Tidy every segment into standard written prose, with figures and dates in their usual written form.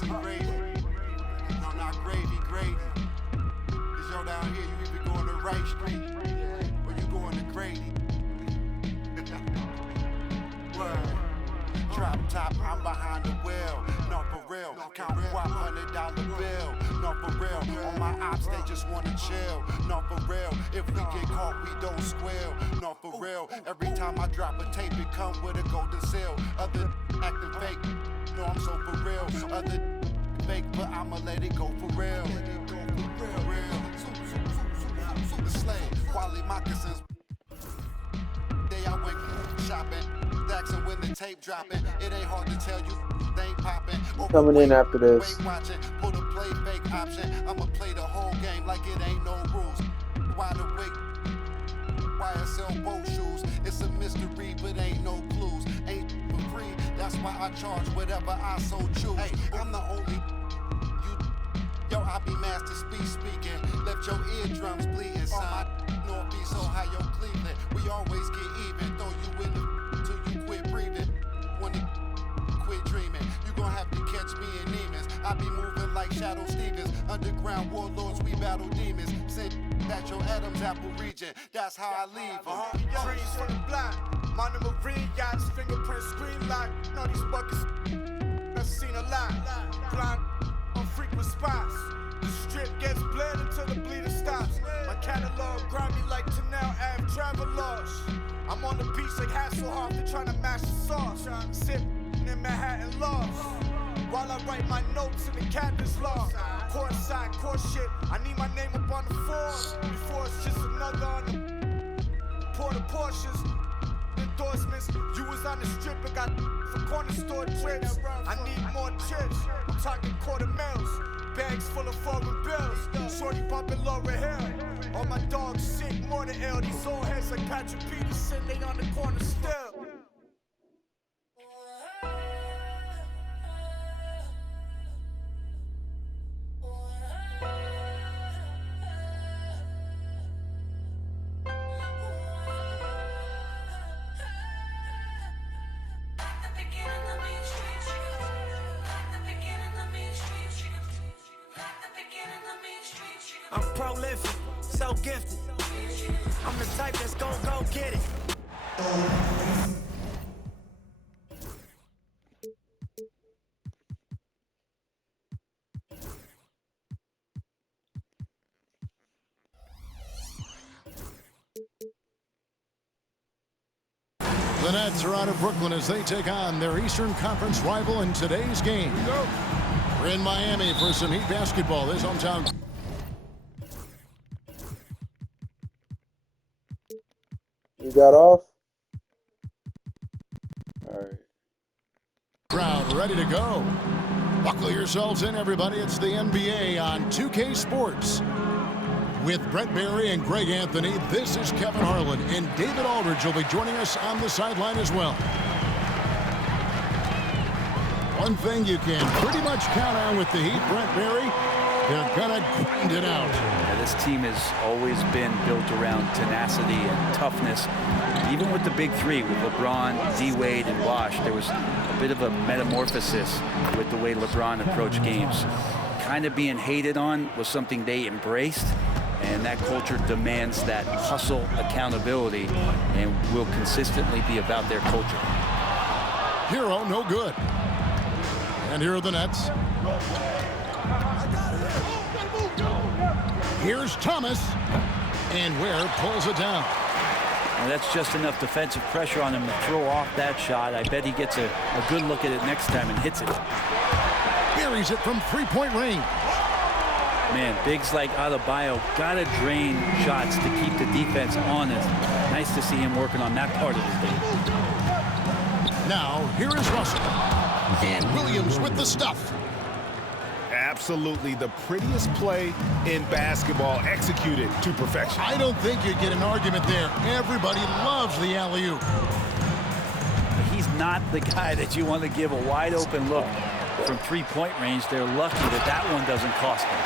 Gravy. No, not Gravy, Grady. Cause yo down here, you either going to Wright Street or you going to Grady. Word. Drop top, I'm behind the wheel. No, for real. Count $100 bill. No, for real. On my ops, they just wanna chill. No, for real. If we get caught, we don't squeal. No, for real. Every time I drop a tape, it come with a golden seal. Other acting fake. No, I'm so for real. Other fake, but I'ma let it go for real. The slave, quality moccasins. Day I went shopping. And when the tape dropping, it ain't hard to tell you they ain't popping. Coming in after this. Pull the play fake option. I'ma play the whole game like it ain't no rules. Wide awake, why I sell boat shoes. It's a mystery, but ain't no clues. Ain't for free, that's why I charge whatever I so choose. Hey, I'm the only you. Yo, I be master speaking. Left your eardrums bleeding. Son, my North be so high, yo Cleveland. We always get even. Throw you in the till you quit breathing. When you quit dreaming, you gon' have to catch me in demons. I be moving like Shadow Stevens. Underground warlords, we battle demons. Send at your Adam's apple region. That's how I leave. Trees from the block. Monomarine marine yachts, fingerprint screen lock. Know these buckets, I've seen a lot. Blind on frequent spots. The strip gets bled until the bleeding stops. My catalog grind me like Tanel Ave Travelers. I'm on the beach like Hasselhoff, they're trying to mash the sauce. Sip in Manhattan lost. While I write my notes in the captain's log. Courtside, court shit, I need my name up on the form. Before it's just another on the Porta Porsches. Endorsements, you was on the strip and got for corner store trips. I need more chips, I'm talking quarter mils. Bags full of foreign bills. Shorty bumping Laura Hill. All my dogs sick, more than ill. These old heads like Patrick Peterson, they on the corner still. I'm prolific, so gifted. I'm the type that's gon' go get it. The Nets are out of Brooklyn as they take on their Eastern Conference rival in today's game. We're in Miami for some Heat basketball. This hometown. You got off? All right. Crowd ready to go. Buckle yourselves in, everybody. It's the NBA on 2K Sports. With Brett Barry and Greg Anthony, this is Kevin Harlan, and David Aldridge will be joining us on the sideline as well. One thing you can pretty much count on with the Heat, Brett Barry, they're gonna grind it out. Yeah, this team has always been built around tenacity and toughness. Even with the big three, with LeBron, D-Wade, and Wash, there was a bit of a metamorphosis with the way LeBron approached games. Kind of being hated on was something they embraced, and that culture demands that hustle accountability and will consistently be about their culture. Hero, no good. And here are the Nets. Here's Thomas, and Ware pulls it down. And that's just enough defensive pressure on him to throw off that shot. I bet he gets a good look at it next time and hits it. Buries it from three-point range. Man, bigs like Adebayo gotta drain shots to keep the defense honest. Nice to see him working on that part of his game. Now, here is Russell. And Williams with the stuff. Absolutely the prettiest play in basketball, executed to perfection. I don't think you get an argument there. Everybody loves the alley-oop. He's not the guy that you want to give a wide open look from three-point range. They're lucky that that one doesn't cost them.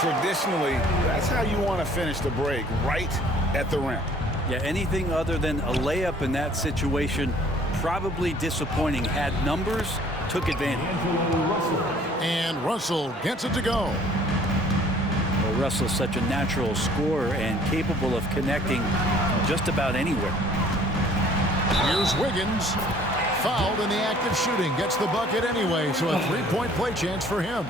Traditionally, that's how you want to finish the break, right at the rim. Yeah, anything other than a layup in that situation probably disappointing. Had numbers, took advantage. And Russell gets it to go. Well, Russell's such a natural scorer and capable of connecting just about anywhere. Here's Wiggins. Fouled in the act of shooting. Gets the bucket anyway, so a three-point play chance for him.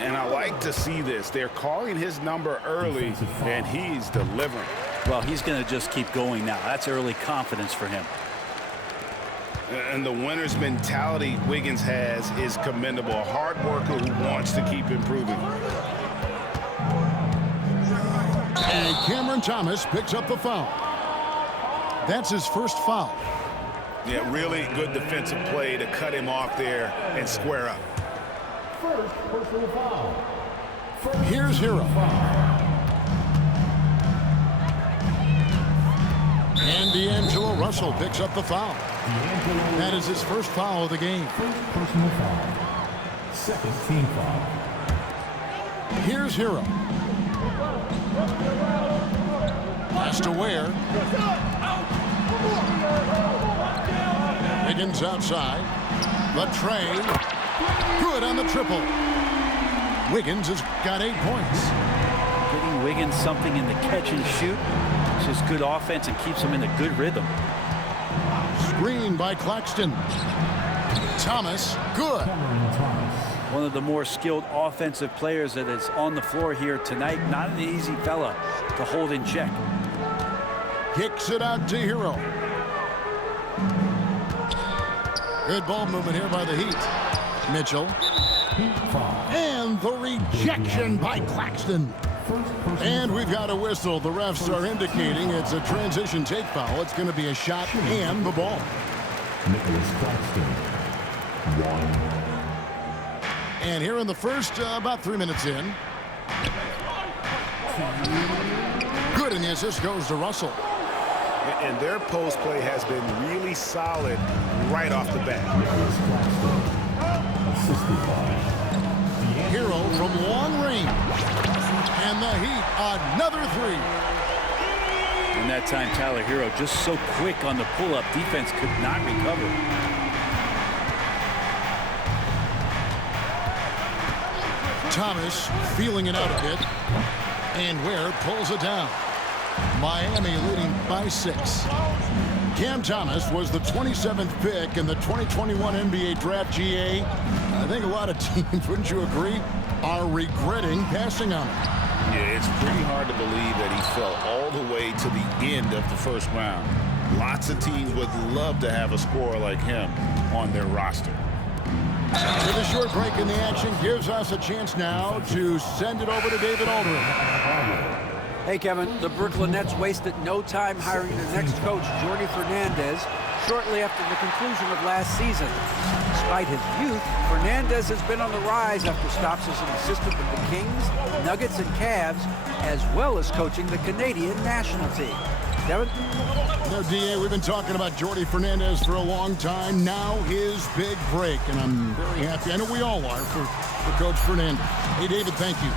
And I like to see this. They're calling his number early, and he's delivering. Well, he's going to just keep going now. That's early confidence for him. And the winner's mentality Wiggins has is commendable. A hard worker who wants to keep improving. And Cameron Thomas picks up the foul. That's his first foul. Yeah, really good defensive play to cut him off there and square up. First personal foul. Here's Hero. And D'Angelo Russell picks up the foul. That is his first foul of the game. First personal foul. Second team foul. Here's Hero. Pass to Ware. Wiggins outside. The tray. Good on the triple. Wiggins has got 8 points. Getting Wiggins something in the catch and shoot. It's just good offense and keeps him in a good rhythm. Screen by Claxton. Thomas, good. One of the more skilled offensive players that is on the floor here tonight. Not an easy fella to hold in check. Kicks it out to Hero. Good ball movement here by the Heat. Mitchell. And the rejection by Claxton. And we've got a whistle. The refs are indicating it's a transition take foul. It's going to be a shot and the ball. Nicholas Claxton. 1. And here in the first, about 3 minutes in. Good, and the assist goes to Russell. And their post play has been really solid right off the bat. Nicholas Claxton. Assisted by Hero from long range. And the Heat, another three. And that time, Tyler Hero just so quick on the pull-up. Defense could not recover. Thomas feeling it out a bit. And Ware pulls it down. Miami leading by 6. Cam Thomas was the 27th pick in the 2021 NBA Draft. GA. I think a lot of teams, wouldn't you agree, are regretting passing on him. Yeah, it's pretty hard to believe that he fell all the way to the end of the first round. Lots of teams would love to have a scorer like him on their roster. With a short break in the action gives us a chance now to send it over to David Aldridge. Hey, Kevin, the Brooklyn Nets wasted no time hiring their next coach, Jordi Fernandez, shortly after the conclusion of last season. Despite his youth, Fernandez has been on the rise after stops as an assistant with the Kings, Nuggets, and Cavs, as well as coaching the Canadian national team. Kevin? You know, DA, we've been talking about Jordi Fernandez for a long time. Now his big break, and I'm very happy. I know we all are for Coach Fernandez. Hey, David, thank you.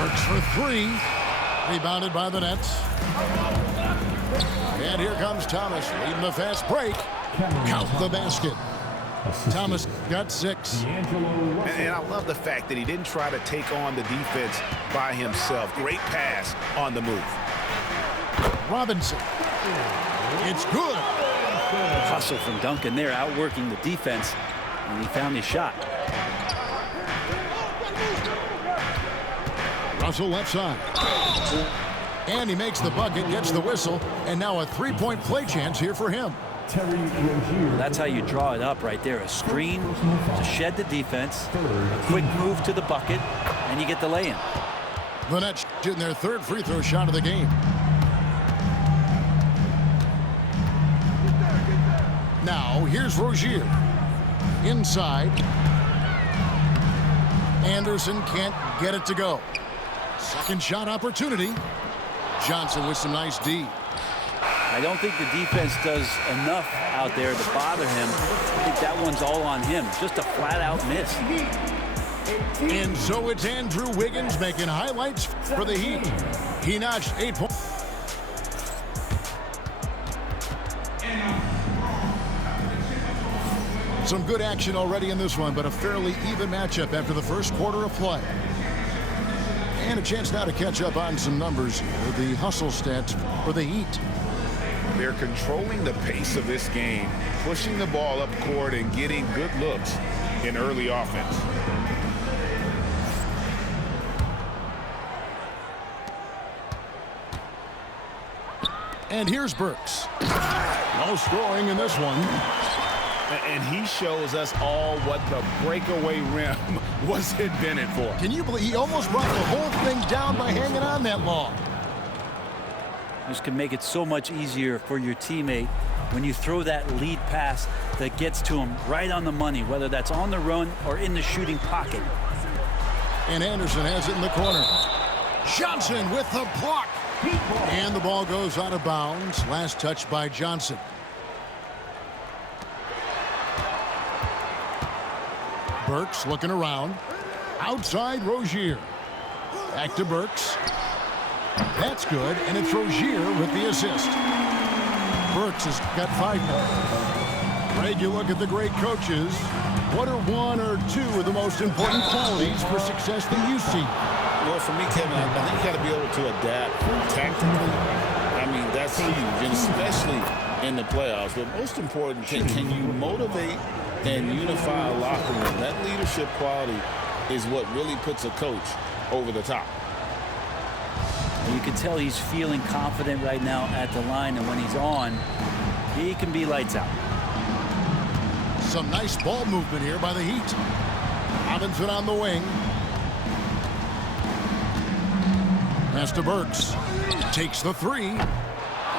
Works for 3. Rebounded by the Nets. And here comes Thomas leading the fast break. Count the basket. Thomas got 6. And I love the fact that he didn't try to take on the defense by himself. Great pass on the move. Robinson. It's good. Hustle from Duncan there, outworking the defense, and he found his shot. Russell left side. And he makes the bucket, gets the whistle, and now a 3-point play chance here for him. That's how you draw it up right there. A screen to shed the defense, a quick move to the bucket, and you get the lay-in. The Nets shooting their 3rd free throw shot of the game. Now, here's Rozier. Inside. Anderson can't get it to go. Second shot opportunity. Johnson with some nice D. I don't think the defense does enough out there to bother him. I think that one's all on him. Just a flat-out miss. And so it's Andrew Wiggins making highlights for the Heat. He notched 8 points. Some good action already in this one, but a fairly even matchup after the first quarter of play. And a chance now to catch up on some numbers. The hustle stats for the Heat. They're controlling the pace of this game, pushing the ball up court and getting good looks in early offense. And here's Burks. No scoring in this one. And he shows us all what the breakaway rim was invented for. Can you believe he almost brought the whole thing down by hanging on that long? This can make it so much easier for your teammate when you throw that lead pass that gets to him right on the money, whether that's on the run or in the shooting pocket. And Anderson has it in the corner. Johnson with the block. And the ball goes out of bounds. Last touch by Johnson. Burks looking around. Outside Rozier. Back to Burks. That's good, and it's Rozier with the assist. Burks has got 5 now. Greg, you look at the great coaches. What are one or two of the most important qualities for success that you see? Well, for me, Kevin, I think you got to be able to adapt tactically. I mean, that's huge, and especially in the playoffs. But most important, can you motivate and unify a locker room? That leadership quality is what really puts a coach over the top. You can tell he's feeling confident right now at the line, and when he's on, he can be lights out. Some nice ball movement here by the Heat. Robinson on the wing. Pass to Burks. Takes the 3.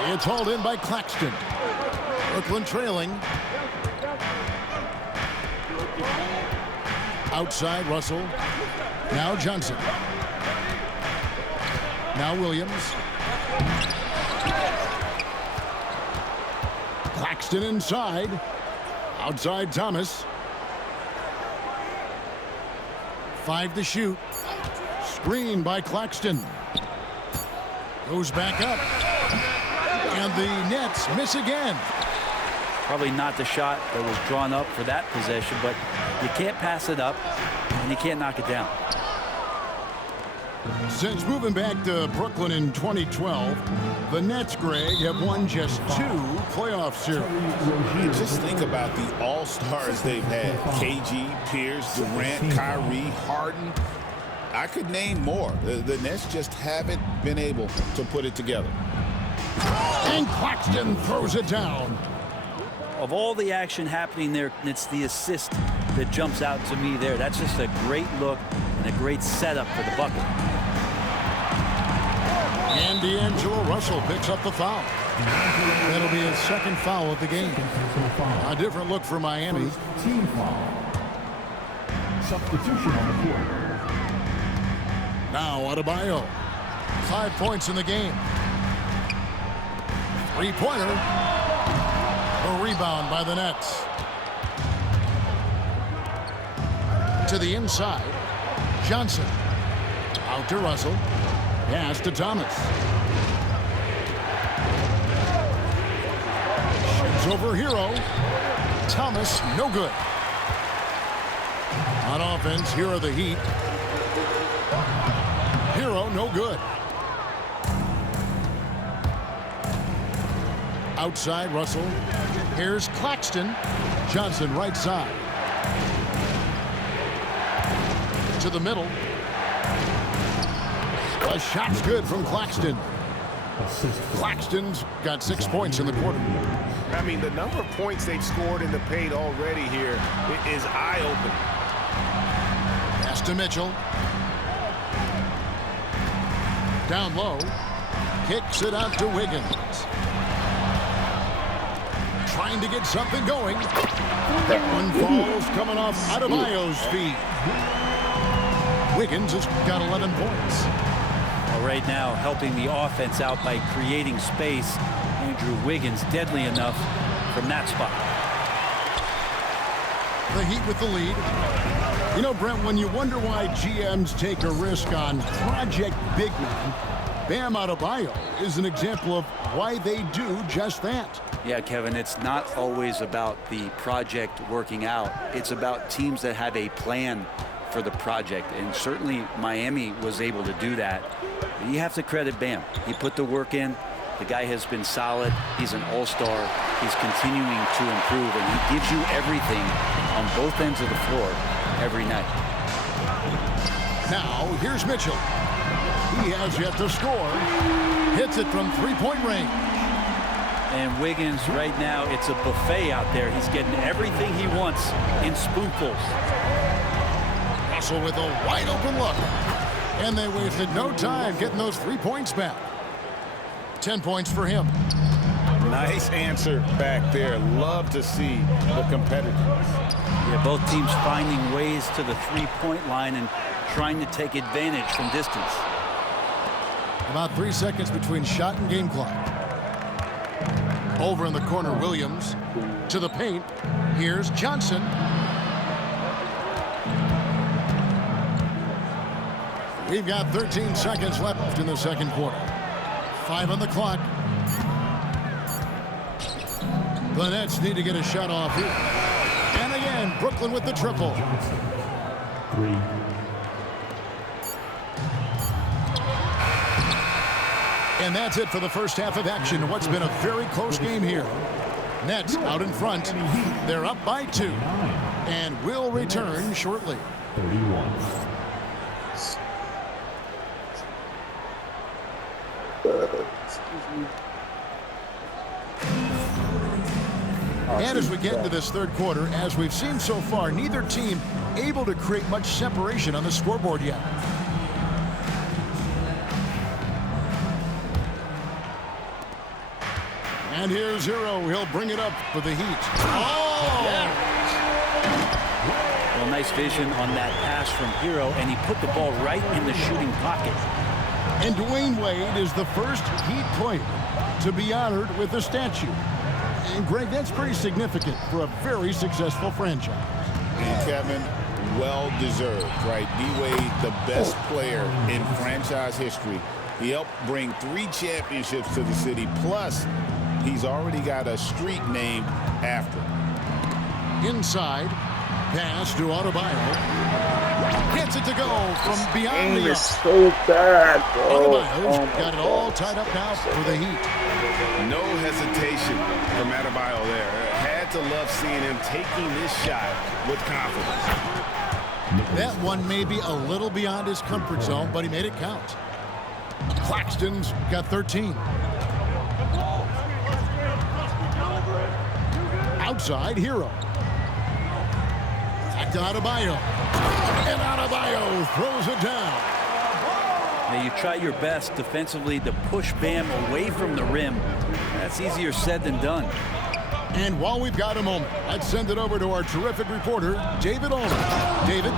It's hauled in by Claxton. Brooklyn trailing. Outside Russell. Now Johnson. Now Williams. Claxton inside. Outside Thomas. 5 to shoot. Screen by Claxton. Goes back up. And the Nets miss again. Probably not the shot that was drawn up for that possession, but you can't pass it up and you can't knock it down. Since moving back to Brooklyn in 2012, the Nets, Greg, have won just 2 playoff series. Just think about the all-stars they've had. KG, Pierce, Durant, Kyrie, Harden. I could name more. The Nets just haven't been able to put it together. And Claxton throws it down. Of all the action happening there, it's the assist that jumps out to me there. That's just a great look and a great setup for the bucket. And D'Angelo Russell picks up the foul. That'll be his 2nd foul of the game. A different look for Miami. Team foul. Substitution on the court. Now Adebayo. 5 points in the game. 3-pointer. A rebound by the Nets. To the inside. Johnson. Out to Russell. Pass to Thomas. Shoots over Hero. Thomas, no good. On offense, here are the Heat. Hero, no good. Outside, Russell. Here's Claxton. Johnson, right side. To the middle. A shot's good from Claxton. Claxton's got 6 points in the quarter. I mean, the number of points they've scored in the paint already here is eye-opening. Pass to Mitchell. Down low. Kicks it out to Wiggins. Trying to get something going. That one falls coming off Adebayo's feet. Wiggins has got 11 points. Well, right now, helping the offense out by creating space. Andrew Wiggins deadly enough from that spot. The Heat with the lead. You know, Brent, when you wonder why GMs take a risk on Project Big Man, Bam Adebayo is an example of why they do just that. Yeah, Kevin, it's not always about the project working out. It's about teams that have a plan for the project, and certainly Miami was able to do that. You have to credit Bam. He put the work in. The guy has been solid. He's an all-star. He's continuing to improve, and he gives you everything on both ends of the floor every night. Now, here's Mitchell. He has yet to score. Hits it from three-point range. And Wiggins, right now, it's a buffet out there. He's getting everything he wants in spoonfuls. Russell with a wide-open look. And they wasted no time getting those 3 points back. 10 points for him. Nice answer back there. Love to see the competitiveness. Yeah, both teams finding ways to the three-point line and trying to take advantage from distance. About 3 seconds between shot and game clock. Over in the corner, Williams to the paint. Here's Johnson. We've got 13 seconds left in the second quarter. 5 on the clock. The Nets need to get a shot off here. And again, Brooklyn with the triple. 3. And that's it for the first half of action. What's been a very close game here. Nets out in front. They're up by 2. And will return shortly. 31. And as we get into this third quarter, as we've seen so far, neither team able to create much separation on the scoreboard yet. And here's Hero. He'll bring it up for the Heat. Oh! Yeah. Well, nice vision on that pass from Hero, and he put the ball right in the shooting pocket. And Dwayne Wade is the first Heat player to be honored with a statue. And Greg, that's pretty significant for a very successful franchise. And Kevin, well deserved, right? D-Wade, the best player in franchise history. He helped bring 3 championships to the city, plus he's already got a street named after him. Inside, pass to Adebayo. Gets it to go from beyond the arc. So bad, bro. Adebayo's got it all tied up now for the Heat. No hesitation from Adebayo there. Had to love seeing him taking this shot with confidence. That one may be a little beyond his comfort zone, but he made it count. Claxton's got 13. Outside, Hero. Back to Adebayo. And Adebayo throws it down. Now, you try your best defensively to push Bam away from the rim. That's easier said than done. And while we've got a moment, let's send it over to our terrific reporter, David Allman. David?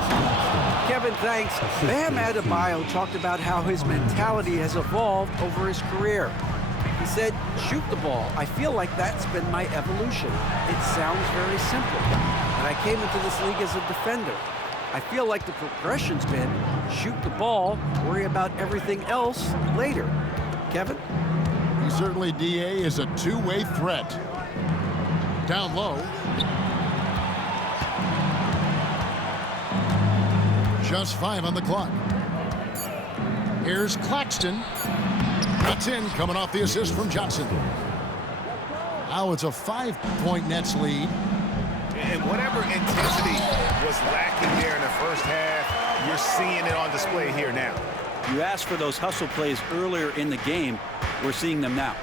Kevin, thanks. Bam Adebayo talked about how his mentality has evolved over his career. He said, shoot the ball. I feel like that's been my evolution. It sounds very simple. And I came into this league as a defender. I feel like the progression's been shoot the ball, worry about everything else later. Kevin? He certainly, DA, is a two-way threat. Down low. Just 5 on the clock. Here's Claxton. That's in, coming off the assist from Johnson. Now it's a 5-point Nets lead. And whatever intensity was lacking there in the first half, you're seeing it on display here now. You asked for those hustle plays earlier in the game. We're seeing them now.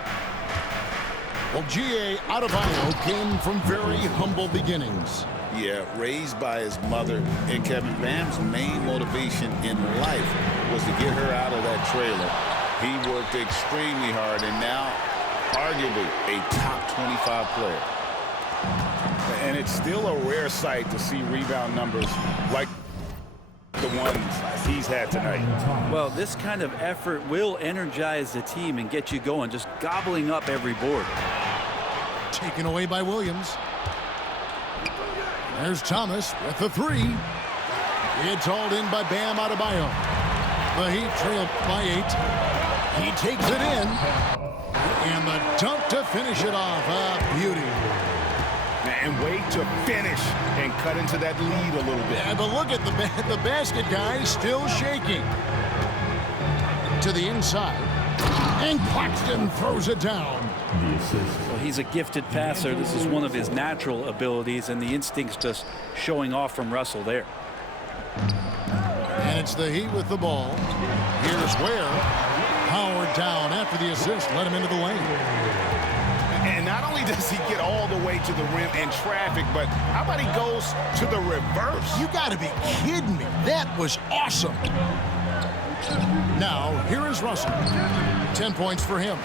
Well, G.A. Adebayo came from very humble beginnings. Yeah, raised by his mother. And Kevin, Bam's main motivation in life was to get her out of that trailer. He worked extremely hard and now arguably a top 25 player. And it's still a rare sight to see rebound numbers like the ones he's had tonight. Well, this kind of effort will energize the team and get you going, just gobbling up every board. Taken away by Williams. There's Thomas with the 3. It's hauled in by Bam Adebayo. The Heat trail by 8. He takes it in. And the dunk to finish it off. A beauty. And wait to finish and cut into that lead a little bit. Yeah, but look at the basket guy still shaking. To the inside. And Claxton throws it down. The assist. Well, he's a gifted passer. This is one of his natural abilities, and the instincts just showing off from Russell there. And it's the Heat with the ball. Here's Ware. Howard down after the assist. Let him into the lane. And not only does he get all the way to the rim in traffic, but how about he goes to the reverse? You got to be kidding me. That was awesome. Now, here is Russell. 10 points for him.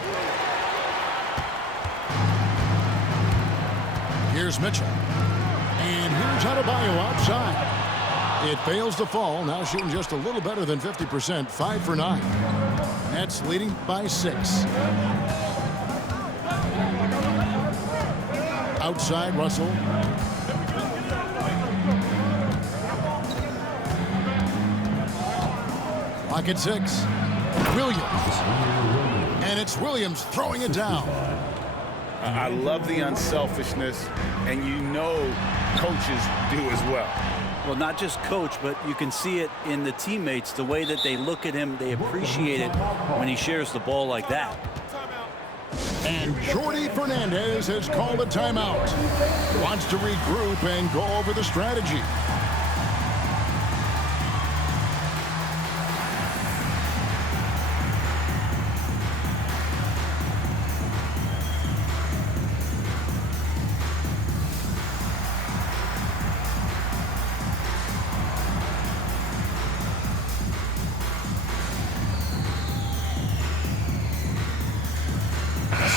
Here's Mitchell. And here's Adebayo outside. It fails to fall. Now shooting just a little better than 50%. 5 for 9. Nets leading by 6. Outside, Russell. Lock at 6. Williams. And it's Williams throwing it down. I love the unselfishness, and you know coaches do as well. Well, not just coach, but you can see it in the teammates, the way that they look at him. They appreciate it when he shares the ball like that. And Jordi Fernandez has called a timeout. Wants to regroup and go over the strategy.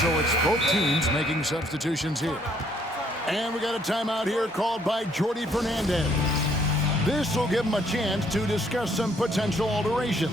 So it's both teams making substitutions here. And we got a timeout here called by Jordi Fernandez. This will give him a chance to discuss some potential alterations.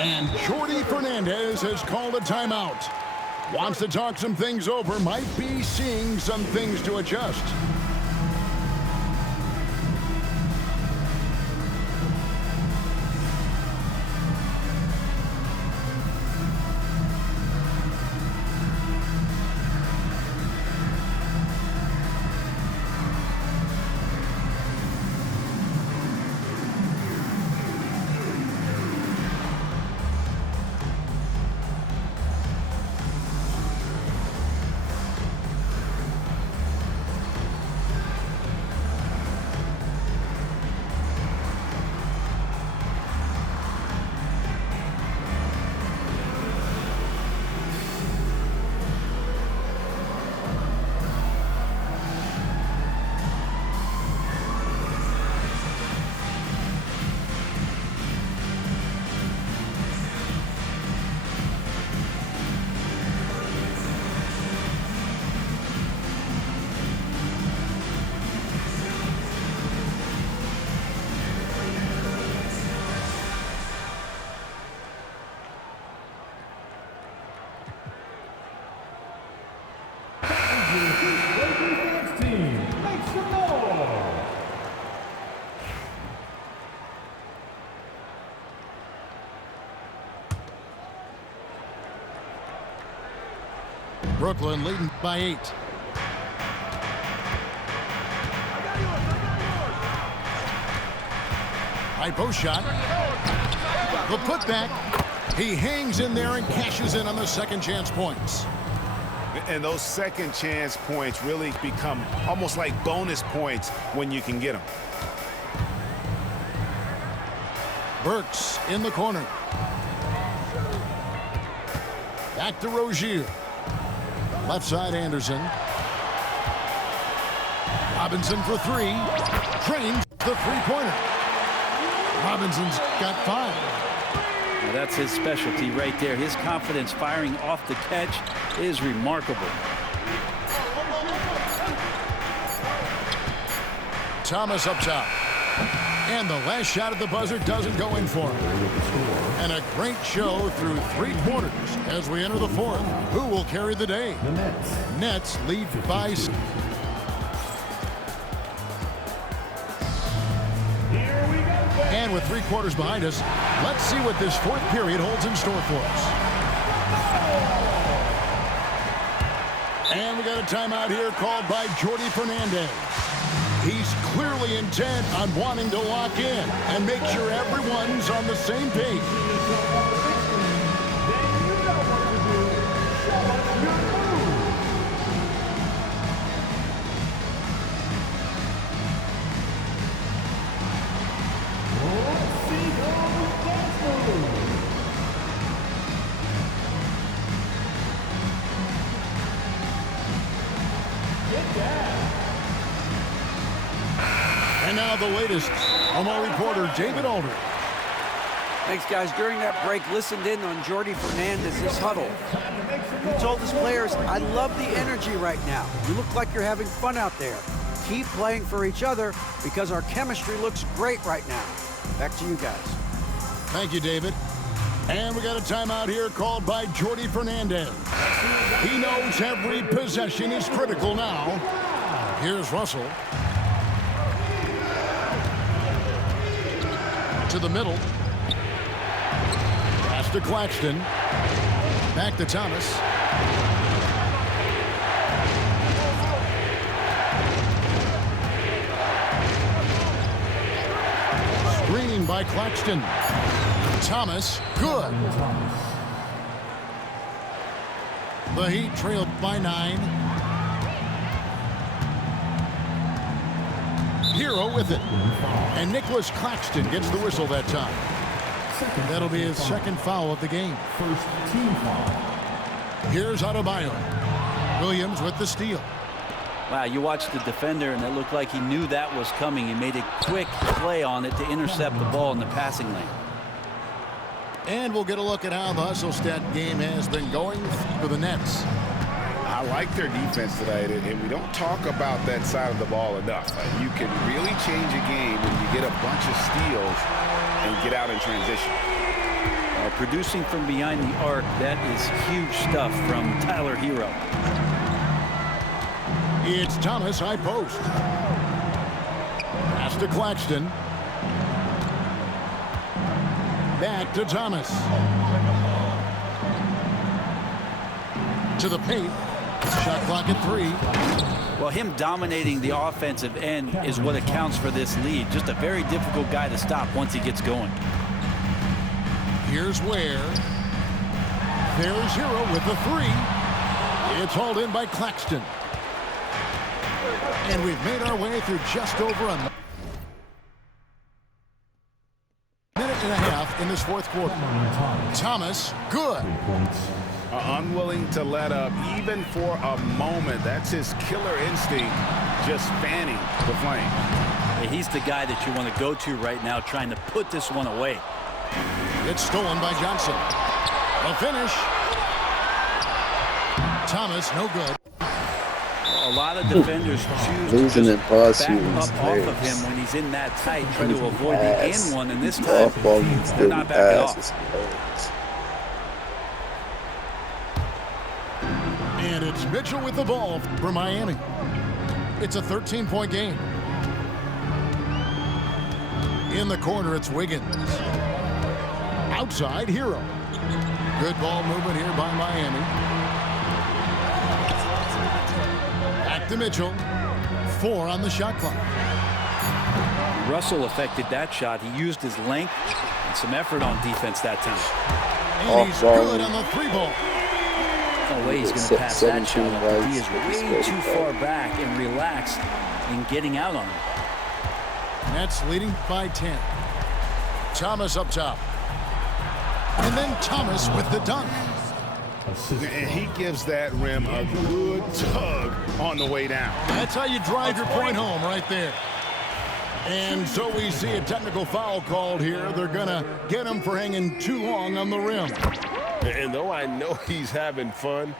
And Jordi Fernandez has called a timeout. Wants to talk some things over, might be seeing some things to adjust. Brooklyn leading by 8. High post shot. The putback. He hangs in there and cashes in on the second chance points. And those second chance points really become almost like bonus points when you can get them. Burks in the corner. Back to Rozier. Left side Anderson. Robinson for three. Drains the three-pointer. Robinson's got 5. Well, that's his specialty right there. His confidence firing off the catch is remarkable. Thomas up top. And the last shot at the buzzer doesn't go in for him. And a great show through 3 quarters as we enter the 4th. Who will carry the day? The Nets. Nets lead by. And with 3 quarters behind us, let's see what this 4th period holds in store for us. And we got a timeout here called by Jordi Fernandez. He's clearly intent on wanting to lock in and make sure everyone's on the same page. And now the latest from our reporter, David Aldridge. Thanks, guys. During that break, listened in on Jordi Fernandez's huddle. He told his players, I love the energy right now. You look like you're having fun out there. Keep playing for each other because our chemistry looks great right now. Back to you guys. Thank you, David. And we got a timeout here called by Jordi Fernandez. He knows every possession is critical now. Here's Russell. To the middle. Pass to Claxton. Back to Thomas. Screen by Claxton. Thomas, good. The Heat trailed by 9. Hero with it. And Nicholas Claxton gets the whistle that time. That'll be his second foul of the game. First team foul. Here's Adebayo. Williams with the steal. Wow, you watched the defender, and it looked like he knew that was coming. He made a quick play on it to intercept the ball in the passing lane. And we'll get a look at how the Husselstadt game has been going for the Nets. I like their defense tonight, and we don't talk about that side of the ball enough. You can really change a game when you get a bunch of steals and get out in transition. Producing from behind the arc, that is huge stuff from Tyler Hero. It's Thomas, high post. Pass to Claxton. Back to Thomas. To the paint. Shot clock at 3. Well, him dominating the offensive end is what accounts for this lead. Just a very difficult guy to stop once he gets going. Here's Ware. There's Hero with the 3. It's hauled in by Claxton. And we've made our way through just over a minute and a half in this 4th quarter. Thomas, good. Unwilling to let up even for a moment. That's his killer instinct, just fanning the flame. Hey, he's the guy that you want to go to right now, trying to put this one away. It's stolen by Johnson. The finish. Thomas, no good. A lot of defenders choose Losing to it, just back up off of him when he's in that tight, trying to avoid the in one, and this time they're not backing off. And it's Mitchell with the ball for Miami. It's a 13-point game. In the corner, it's Wiggins. Outside, Hero. Good ball movement here by Miami. Back to Mitchell. 4 on the shot clock. Russell affected that shot. He used his length and some effort on defense that time. And he's good on the 3-ball. No way he's going to pass that shot up. He is way too far back and relaxed in getting out on him. Nets leading by 10. Thomas up top. And then Thomas with the dunk. And he gives that rim a good tug on the way down. That's how you drive your point home right there. And so we see a technical foul called here. They're going to get him for hanging too long on the rim. And though I know he's having fun,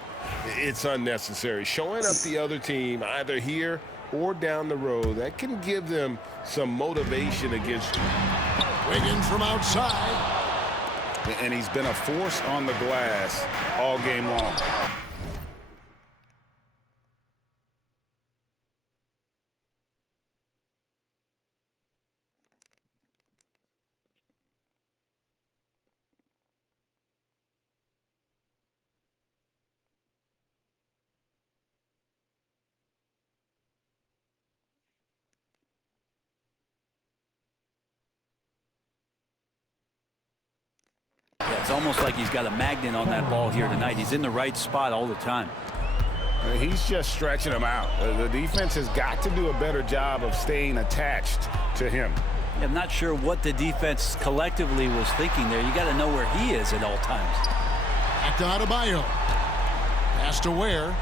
it's unnecessary. Showing up the other team either here or down the road, that can give them some motivation against you. Wiggins from outside. And he's been a force on the glass all game long. It's almost like he's got a magnet on that ball here tonight. He's in the right spot all the time. He's just stretching him out. The defense has got to do a better job of staying attached to him. Yeah, I'm not sure what the defense collectively was thinking there. You got to know where he is at all times. Back to Adebayo. Pass to Ware.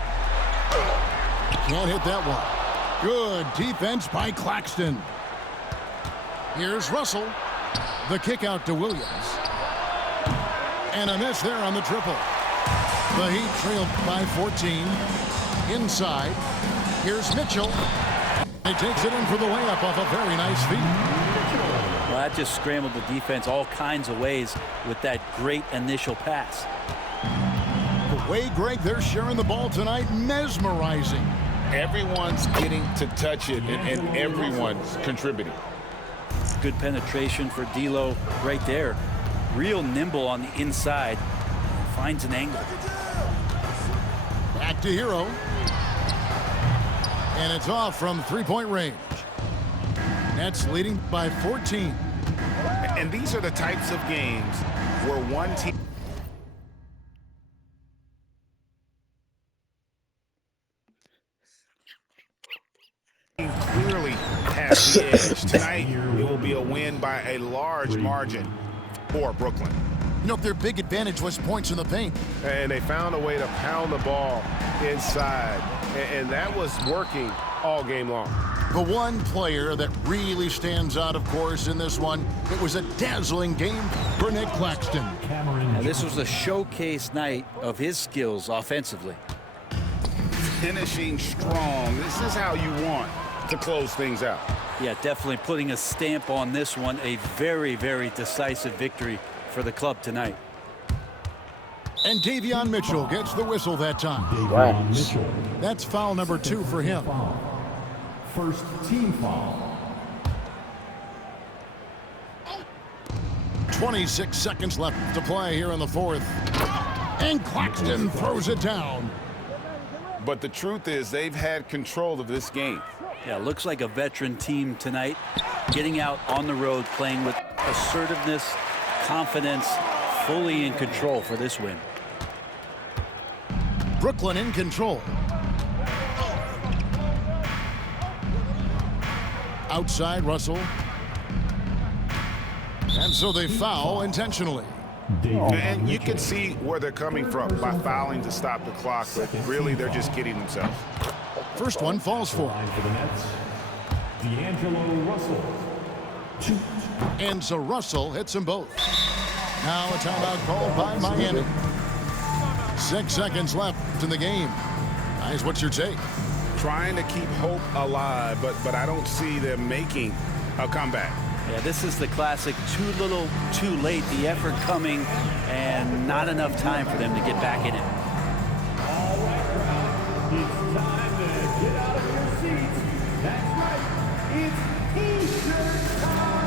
Can't hit that one. Good defense by Claxton. Here's Russell. The kick out to Williams. And a miss there on the triple. The Heat trailed by 14. Inside. Here's Mitchell. He takes it in for the layup off a very nice feed. Well, that just scrambled the defense all kinds of ways with that great initial pass. The way, Greg, they're sharing the ball tonight, mesmerizing. Everyone's getting to touch it, and everyone's contributing. Good penetration for D'Lo right there. Real nimble on the inside. Finds an angle. Back to Hero. And it's off from three-point range. Nets leading by 14. And these are the types of games where one team clearly has the edge. Tonight, it will be a win by a large margin for Brooklyn. You know, their big advantage was points in the paint. And they found a way to pound the ball inside. And that was working all game long. The one player that really stands out, of course, in this one, it was a dazzling game for Nick Claxton. Now, this was a showcase night of his skills offensively. Finishing strong. This is how you want to close things out. Yeah, definitely putting a stamp on this one. A very, very decisive victory for the club tonight. And Davion Mitchell gets the whistle that time. Davion Mitchell. That's foul number 2 for him. First team foul. 26 seconds left to play here in the fourth. And Claxton throws it down. But the truth is they've had control of this game. Yeah, looks like a veteran team tonight. Getting out on the road, playing with assertiveness, confidence, fully in control for this win. Brooklyn in control. Outside Russell. And so they foul intentionally. And you can see where they're coming from by fouling to stop the clock, but really they're just kidding themselves. First one falls for. For the Nets, D'Angelo Russell. And so Russell hits them both. Now a timeout called by Miami. 6 seconds left in the game. Guys, what's your take? Trying to keep hope alive, but I don't see them making a comeback. Yeah, this is the classic too little, too late. The effort coming and not enough time for them to get back in it. All right, crowd. It's time to get out of your seats. That's right. It's T-shirt time.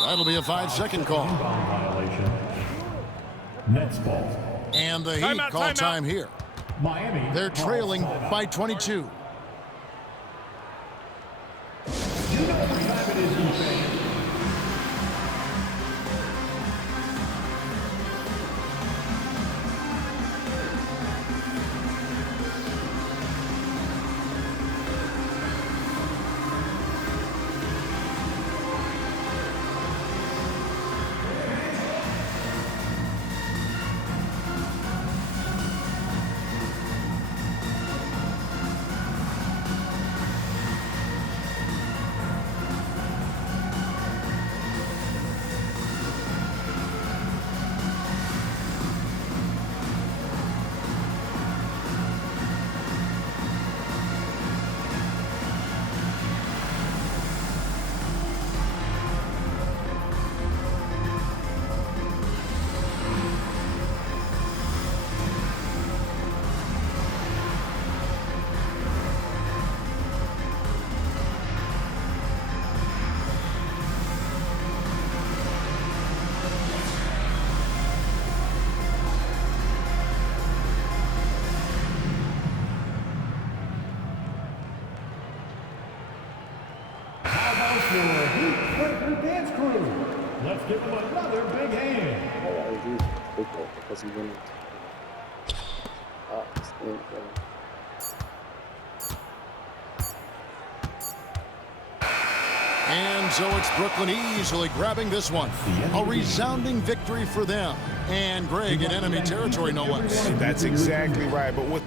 That'll be a 5-second call. Inbound violation. Nets ball. And the Heat call time here. Miami. They're trailing by 22. You know what time it is, you fans. Dance crew. Let's give them another big hand. And so it's Brooklyn easily grabbing this one. A resounding victory for them. And Greg in enemy territory, no less. That's exactly right. But with